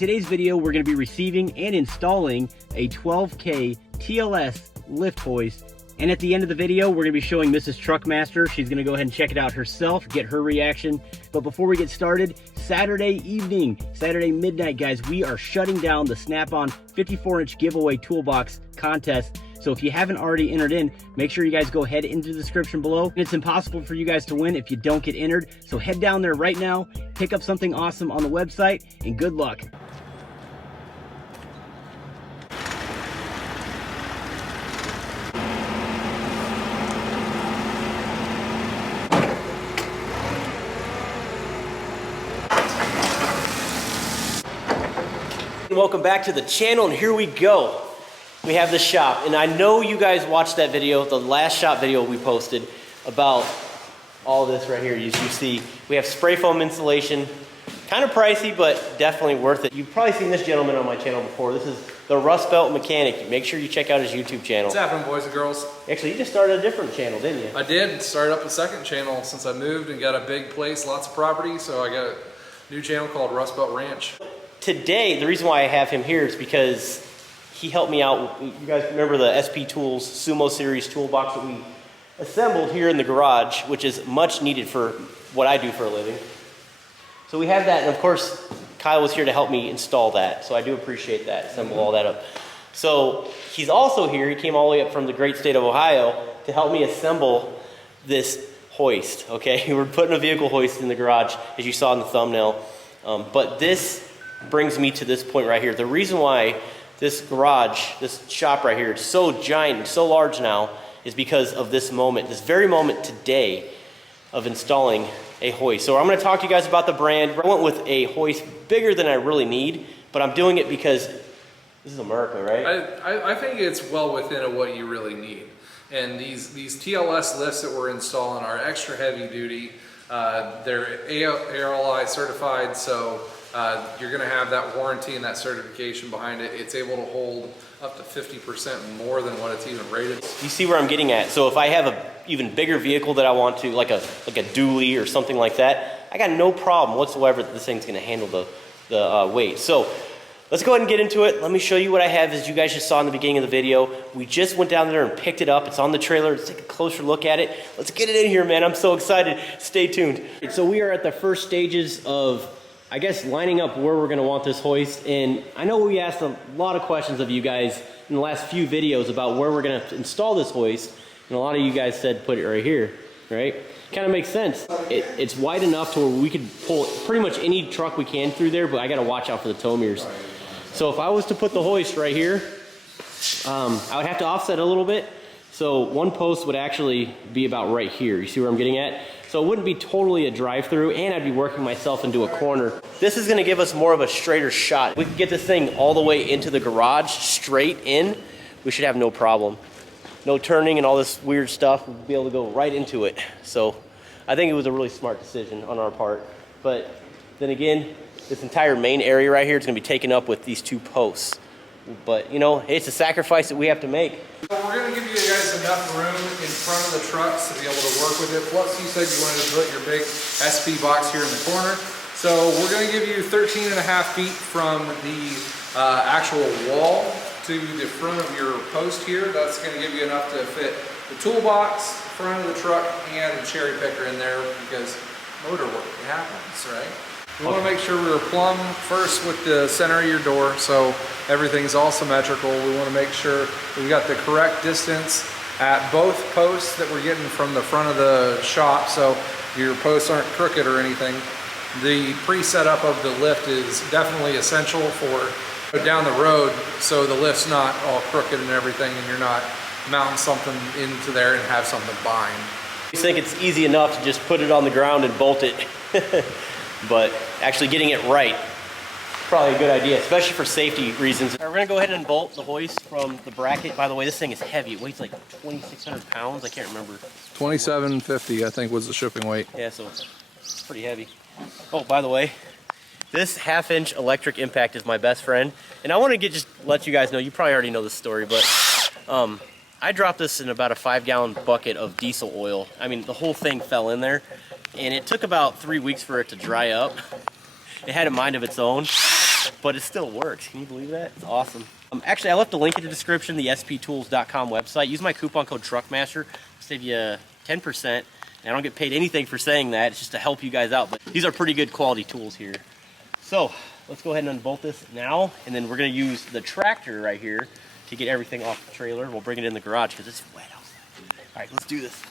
today's video, we're going to be receiving and installing a 12K TLS lift hoist. And at the end of the video, we're going to be showing Mrs. Truckmaster. She's going to go ahead and check it out herself, get her reaction. But before we get started, Saturday evening, Saturday midnight, guys, we are shutting down the Snap-on 54-inch giveaway toolbox contest. So if you haven't already entered in, make sure you guys go ahead into the description below. It's impossible for you guys to win if you don't get entered. So head down there right now, pick up something awesome on the website, and good luck. Welcome back to the channel, and here we go. We have the shop, and I know you guys watched that video, the last shop video we posted about all this right here. You see, we have spray foam insulation, kind of pricey, but definitely worth it. You've probably seen this gentleman on my channel before. This is the Rustbelt Mechanic. Make sure you check out his YouTube channel. What's happening, boys and girls? Actually, you just started a different channel, didn't you? I did start up a second channel since I moved and got a big place, lots of property, so I got a new channel called Rustbelt Ranch. Today, the reason why I have him here is because he helped me out. You guys remember the SP Tools Sumo Series toolbox that we assembled here in the garage, which is much needed for what I do for a living. So we have that, and of course, Kyle was here to help me install that, so I do appreciate that, assemble all that up. So he's also here, he came all the way up from the great state of Ohio to help me assemble this hoist, okay? We're putting a vehicle hoist in the garage, as you saw in the thumbnail, but this brings me to this point right here. The reason why this garage, this shop right here, is so giant and so large now is because of this moment, this very moment today of installing a hoist. So I'm going to talk to you guys about the brand. I went with a hoist bigger than I really need, but I'm doing it because this is America, right? I think it's well within what you really need. And these TLS lifts that we're installing are extra heavy duty. They're ARLI certified, so you're going to have that warranty and that certification behind it. It's able to hold up to 50% more than what it's even rated. You see where I'm getting at? So if I have a even bigger vehicle that I want to, like a dually or something like that, I got no problem whatsoever that this thing's going to handle the weight. So let's go ahead and get into it. Let me show you what I have. As you guys just saw in the beginning of the video, we just went down there and picked it up. It's on the trailer. Let's take a closer look at it. Let's get it in here, man. I'm so excited. Stay tuned. So we are at the first stages of, I guess, lining up where we're going to want this hoist. And I know we asked a lot of questions of you guys in the last few videos about where we're going to install this hoist. And a lot of you guys said put it right here, right? Kind of makes sense. It's wide enough to where we could pull pretty much any truck we can through there, but I got to watch out for the tow mirrors. So if I was to put the hoist right here, I would have to offset a little bit. So one post would actually be about right here. You see where I'm getting at? So it wouldn't be totally a drive-through, and I'd be working myself into a corner. This is gonna give us more of a straighter shot. We can get this thing all the way into the garage, straight in. We should have no problem. No turning and all this weird stuff. We'll be able to go right into it. So I think it was a really smart decision on our part. But then again, this entire main area right here is gonna be taken up with these two posts. But you know, it's a sacrifice that we have to make. So we're going to give you guys enough room in front of the trucks to be able to work with it. Plus you said you wanted to put your big SP box here in the corner. So we're going to give you 13.5 feet from the actual wall to the front of your post here. That's going to give you enough to fit the toolbox, front of the truck, and the cherry picker in there, because motor work happens, right? We want to make sure we're plumb first with the center of your door, so everything's all symmetrical. We want to make sure we've got the correct distance at both posts that we're getting from the front of the shop, so your posts aren't crooked or anything. The pre-setup of the lift is definitely essential for down the road, so the lift's not all crooked and everything, and you're not mounting something into there and have something bind. I think it's easy enough to just put it on the ground and bolt it. But actually getting it right, probably a good idea, especially for safety reasons. We're gonna go ahead and bolt the hoist from the bracket. By the way, this thing is heavy. It weighs like 2,600 pounds. I can't remember. 2750, I think, was the shipping weight. Yeah, so it's pretty heavy. Oh, by the way, this 1/2-inch electric impact is my best friend. And I want to just let you guys know, you probably already know this story, but I dropped this in about a 5-gallon bucket of diesel oil. I mean, the whole thing fell in there. And it took about 3 weeks for it to dry up. It had a mind of its own. but it still works. Can you believe that? It's awesome. Actually, I left a link in the description, the sptools.com website. Use my coupon code Truckmaster. Save you 10%. And I don't get paid anything for saying that. It's just to help you guys out. But these are pretty good quality tools here. So let's go ahead and unbolt this now. And then we're going to use the tractor right here to get everything off the trailer. We'll bring it in the garage because it's wet outside. All right, let's do this.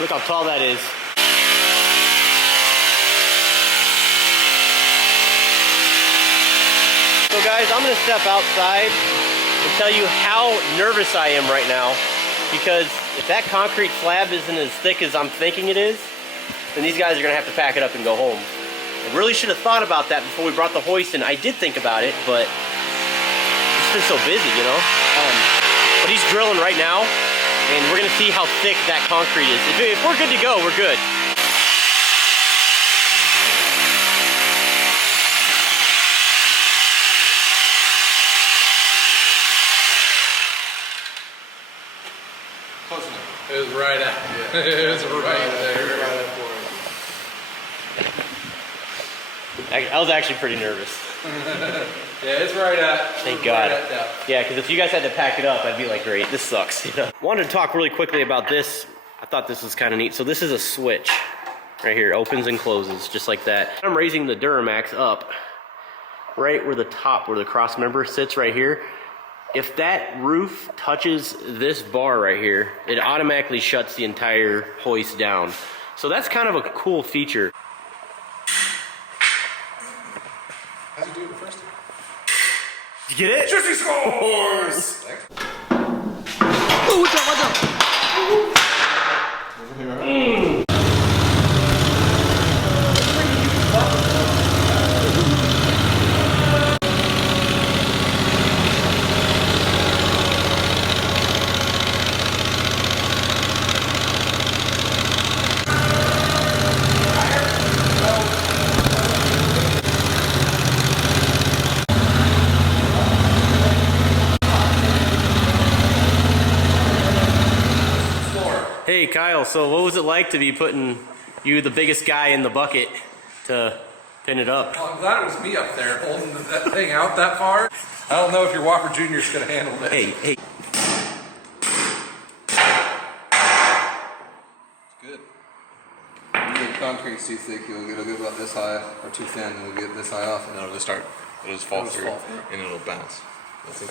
Look how tall that is. So guys, I'm gonna step outside and tell you how nervous I am right now, because if that concrete slab isn't as thick as I'm thinking it is, then these guys are gonna have to pack it up and go home. I really should have thought about that before we brought the hoist in. I did think about it, but it's been so busy, you know? But he's drilling right now, and we're gonna see how thick that concrete is. If we're good to go, we're good. Close enough. It was right at, yeah. It was right there. Right at I was actually pretty nervous. Yeah, it's right at. Thank God. Right at yeah, because if you guys had to pack it up, I'd be like, great, this sucks. You know? Wanted to talk really quickly about this. I thought this was kind of neat. So this is a switch right here, opens and closes just like that. I'm raising the Duramax up right where the top, where the cross member sits right here. If that roof touches this bar right here, it automatically shuts the entire hoist down. So that's kind of a cool feature. How'd you do it the first time? Did you get it? Jersey scores! Ooh, what's up, what's up? Hey Kyle, so what was it like to be putting you, the biggest guy, in the bucket to pin it up? Well, I'm glad it was me up there holding that thing out that far. I don't know if your Whopper Jr. is going to handle this. Hey. It's good. If the concrete's too thick, it'll go about this high, or too thin, and it'll get this high off, and it'll just fall through, and it'll bounce. That's it.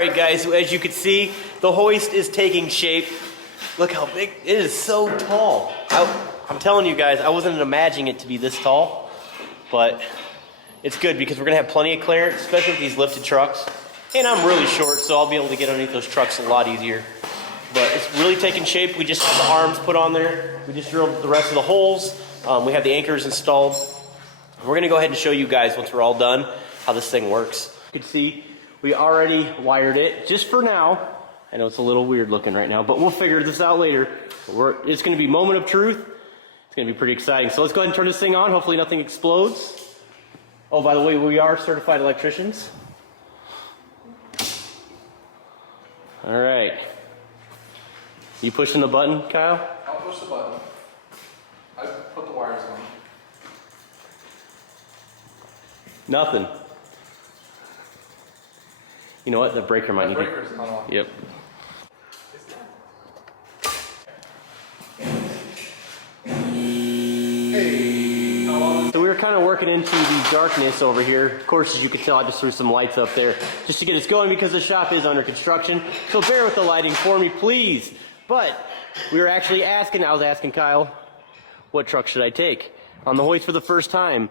Alright guys, as you can see, the hoist is taking shape. Look how big, it is so tall. I'm telling you guys, I wasn't imagining it to be this tall, but it's good because we're gonna have plenty of clearance, especially with these lifted trucks. And I'm really short, so I'll be able to get underneath those trucks a lot easier. But it's really taking shape. We just have the arms put on there. We just drilled the rest of the holes. We have the anchors installed. We're gonna go ahead and show you guys, once we're all done, how this thing works. You can see we already wired it, just for now, I know it's a little weird looking right now, but we'll figure this out later. It's going to be moment of truth. It's going to be pretty exciting. So let's go ahead and turn this thing on. Hopefully nothing explodes. Oh, by the way, we are certified electricians. All right. You pushing the button, Kyle? I'll push the button. I put the wires on. Nothing. You know what? The breaker might need to... Breaker's not on. Yep. Hey, how long? So we were kind of working into the darkness over here. Of course, as you can tell, I just threw some lights up there just to get us going because the shop is under construction. So bear with the lighting for me, please. But we were actually asking, I was asking Kyle, what truck should I take? On the Hoist for the first time,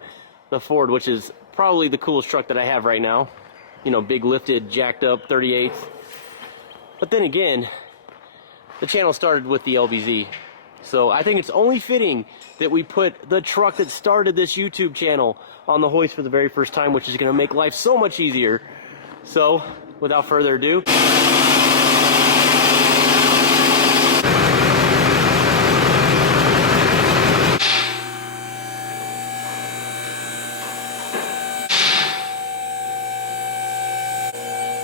the Ford, which is probably the coolest truck that I have right now. You know, big lifted, jacked up 38. But then again, the channel started with the LBZ. So I think it's only fitting that we put the truck that started this YouTube channel on the Hoist for the very first time, which is going to make life so much easier. So, without further ado,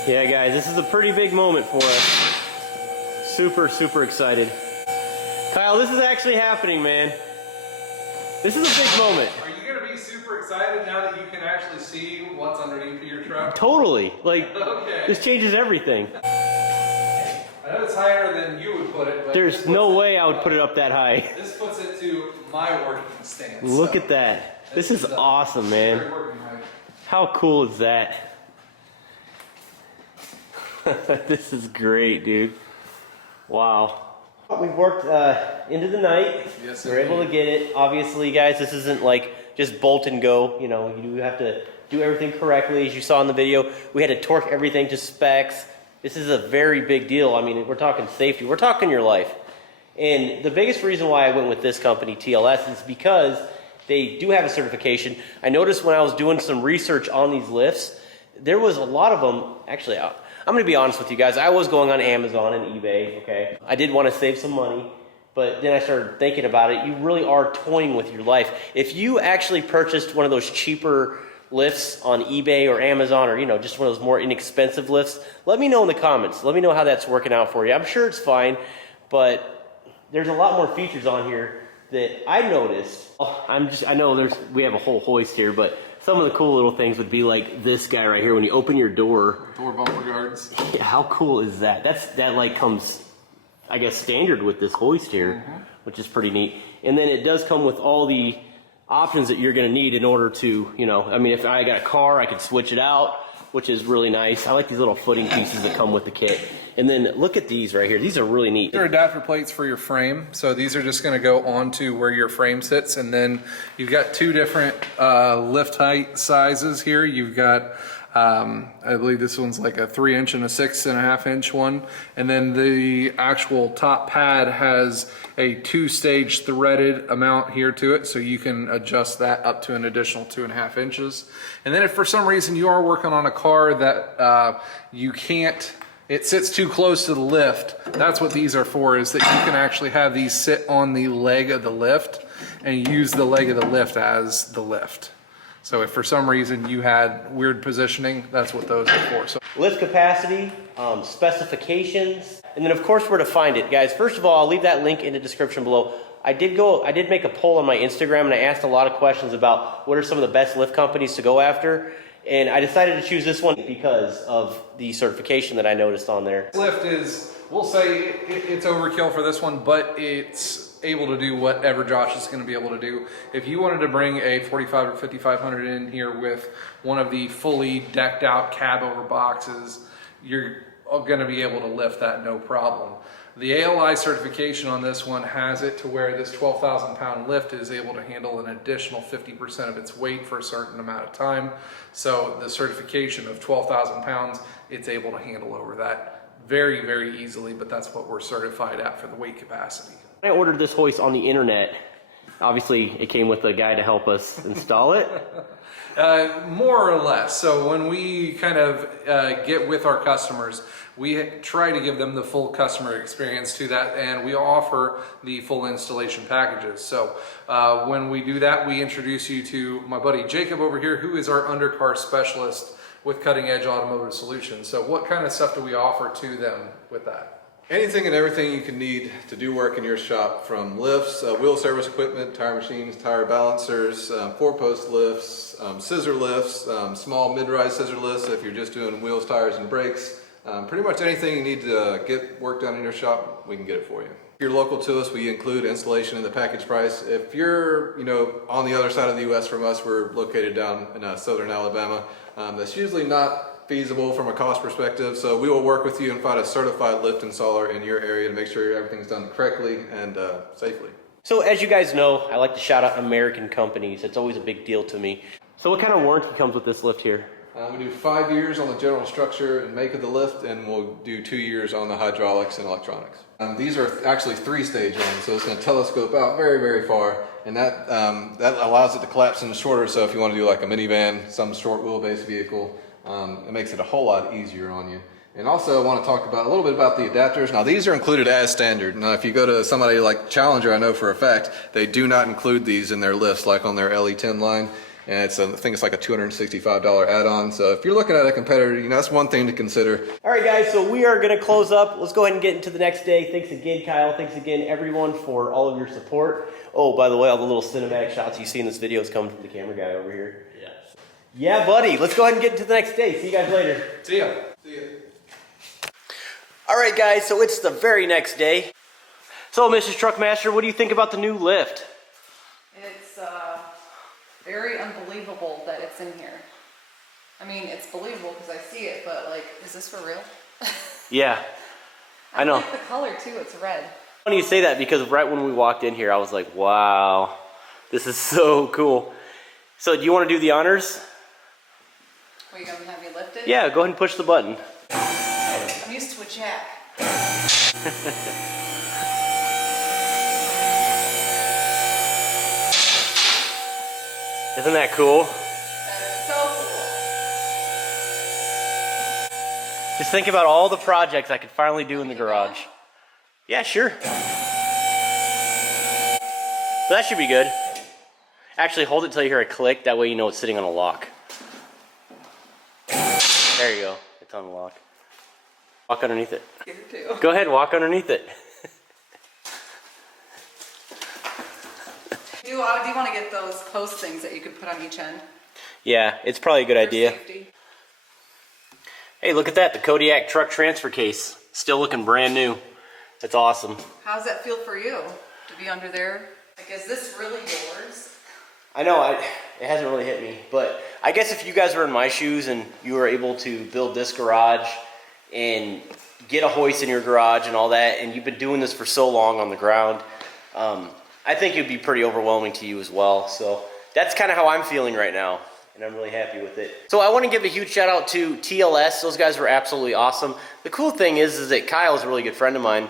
yeah guys, this is a pretty big moment for us. Super, super excited. Kyle, this is actually happening, man. This is a big moment. Are you going to be super excited now that you can actually see what's underneath your truck? Totally. Like, Okay. this changes everything. I know it's higher than you would put it, but There's no way I would put it up that high. this puts it to my working stance. Look so at that. This is awesome, man. very working height. How cool is that? This is great, dude. Wow. We've worked into the night. Yes, We're able to get it. Obviously, guys, this isn't like just bolt and go. You know, you do have to do everything correctly. As you saw in the video, we had to torque everything to specs. This is a very big deal. I mean, we're talking safety. We're talking your life. And the biggest reason why I went with this company, TLS, is because they do have a certification. I noticed when I was doing some research on these lifts, there was a lot of them, actually, I'm going to be honest with you guys. I was going on Amazon and eBay, okay? I did want to save some money, but then I started thinking about it. You really are toying with your life. If you actually purchased one of those cheaper lifts on eBay or Amazon, or, you know, just one of those more inexpensive lifts, let me know in the comments. Let me know how that's working out for you. I'm sure it's fine, but there's a lot more features on here that I noticed. I know we have a whole Hoist here, but some of the cool little things would be like this guy right here. When you open your door, Door bumper guards. yeah, how cool is that? That like comes, I guess, standard with this Hoist here, which is pretty neat. And then it does come with all the options that you're going to need in order to, you know, I mean, if I got a car, I could switch it out, which is really nice. I like these little footing pieces that come with the kit. And then look at these right here. These are really neat. These are adapter plates for your frame. So these are just going to go onto where your frame sits. And then you've got two different lift height sizes here. You've got, I believe this one's like a 3-inch and a 6.5 inch one. And then the actual top pad has a 2-stage threaded amount here to it. So you can adjust that up to an additional 2.5 inches. And then if for some reason you are working on a car that you can't, it sits too close to the lift, that's what these are for, is that you can actually have these sit on the leg of the lift and use the leg of the lift as the lift. So if for some reason you had weird positioning, that's what those are for. So Lift capacity, specifications, and then of course where to find it. Guys, first of all, I'll leave that link in the description below. I did make a poll on my Instagram and I asked a lot of questions about what are some of the best lift companies to go after. And I decided to choose this one because of the certification that I noticed on there. lift is, we'll say it's overkill for this one, but it's able to do whatever Josh is going to be able to do. If you wanted to bring a 45 or 5500 in here with one of the fully decked out cab over boxes, you're going to be able to lift that no problem. The ALI certification on this one has it to where this 12,000 pound lift is able to handle an additional 50% of its weight for a certain amount of time. So the certification of 12,000 pounds, it's able to handle over that very, very easily, but that's what we're certified at for the weight capacity. I ordered this Hoist on the internet. Obviously, it came with a guy to help us install it. More or less. So when we kind of get with our customers, we try to give them the full customer experience to that, and we offer the full installation packages. So when we do that, we introduce you to my buddy Jacob over here, who is our undercar specialist with Cutting Edge Automotive Solutions. So what kind of stuff do we offer to them with that? Anything and everything you can need to do work in your shop, from lifts, wheel service equipment, tire machines, tire balancers, 4-post lifts, scissor lifts, small mid-rise scissor lifts if you're just doing wheels, tires, and brakes. Pretty much anything you need to get work done in your shop, we can get it for you. If you're local to us, we include installation in the package price. If you're, on the other side of the US from us, we're located down in southern Alabama. That's usually not feasible from a cost perspective, so we will work with you and find a certified lift installer in your area to make sure everything's done correctly and safely. So as you guys know, I like to shout out American companies. It's always a big deal to me. So what kind of warranty comes with this lift here? We do 5 years on the general structure and make of the lift, and we'll do 2 years on the hydraulics and electronics. These are actually 3-stage ones, so it's going to telescope out very, very far, and that allows it to collapse into shorter. So if you want to do like a minivan, some short wheelbase vehicle, it makes it a whole lot easier on you. And also I want to talk about a little bit about the adapters. Now these are included as standard. Now if you go to somebody like Challenger, I know for a fact, they do not include these in their lifts like on their LE10 line. And I think it's like a $265 add-on. So if you're looking at a competitor, that's one thing to consider. All right, guys, so we are going to close up. Let's go ahead and get into the next day. Thanks again, Kyle. Thanks again, everyone, for all of your support. Oh, by the way, all the little cinematic shots you see in this video is coming from the camera guy over here. Yeah, buddy. Let's go ahead and get into the next day. See you guys later. See ya. See ya. All right, guys, so it's the very next day. So, Mrs. Truckmaster, what do you think about the new lift? It's very unbelievable that it's in here. I mean, it's believable because I see it, but like, is this for real? Yeah, I know. I like the color too, it's red. Funny you say that because right when we walked in here, I was like, wow, this is so cool. So, do you want to do the honors? Are you going to have me lifted? Yeah, go ahead and push the button. I'm used to a jack. Isn't that cool? That is so cool. Just think about all the projects I could finally do in the garage. Yeah, sure. So that should be good. Actually, hold it till you hear a click. That way you know it's sitting on a lock. There you go. It's on the lock. Walk underneath it. Here too. Go ahead, walk underneath it. Do you want to get those post things that you could put on each end? Yeah, it's probably a good For idea. safety? Hey, look at that. The Kodiak truck transfer case. Still looking brand new. That's awesome. How does that feel for you to be under there? Like, is this really yours? I know, it hasn't really hit me, but I guess if you guys were in my shoes and you were able to build this garage and get a hoist in your garage and all that, and you've been doing this for so long on the ground, I think it'd be pretty overwhelming to you as well. So that's kind of how I'm feeling right now, and I'm really happy with it. So I want to give a huge shout out to TLS. Those guys were absolutely awesome. The cool thing is that Kyle is a really good friend of mine,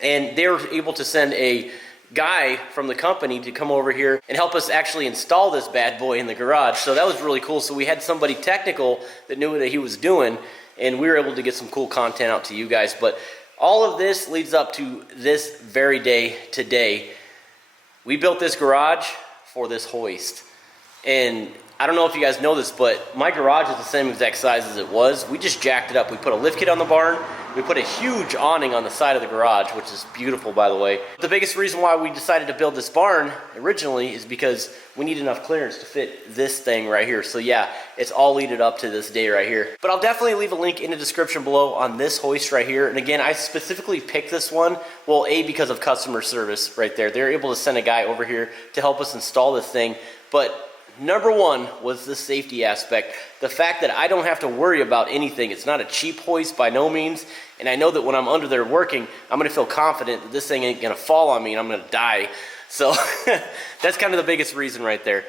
and they were able to send a guy from the company to come over here and help us actually install this bad boy in the garage. So that was really cool. So we had somebody technical that knew what he was doing, and we were able to get some cool content out to you guys. But all of this leads up to this very day today. We built this garage for this hoist. And I don't know if you guys know this, but my garage is the same exact size as it was. We just jacked it up. We put a lift kit on the barn. We put a huge awning on the side of the garage, which is beautiful, by the way. The biggest reason why we decided to build this barn originally is because we need enough clearance to fit this thing right here. So yeah, it's all leaded up to this day right here. But I'll definitely leave a link in the description below on this hoist right here. And again, I specifically picked this one, well, A, because of customer service right there. They're able to send a guy over here to help us install this thing. But number one was the safety aspect. The fact that I don't have to worry about anything. It's not a cheap hoist by no means. And I know that when I'm under there working, I'm going to feel confident that this thing ain't going to fall on me and I'm going to die. So that's kind of the biggest reason right there.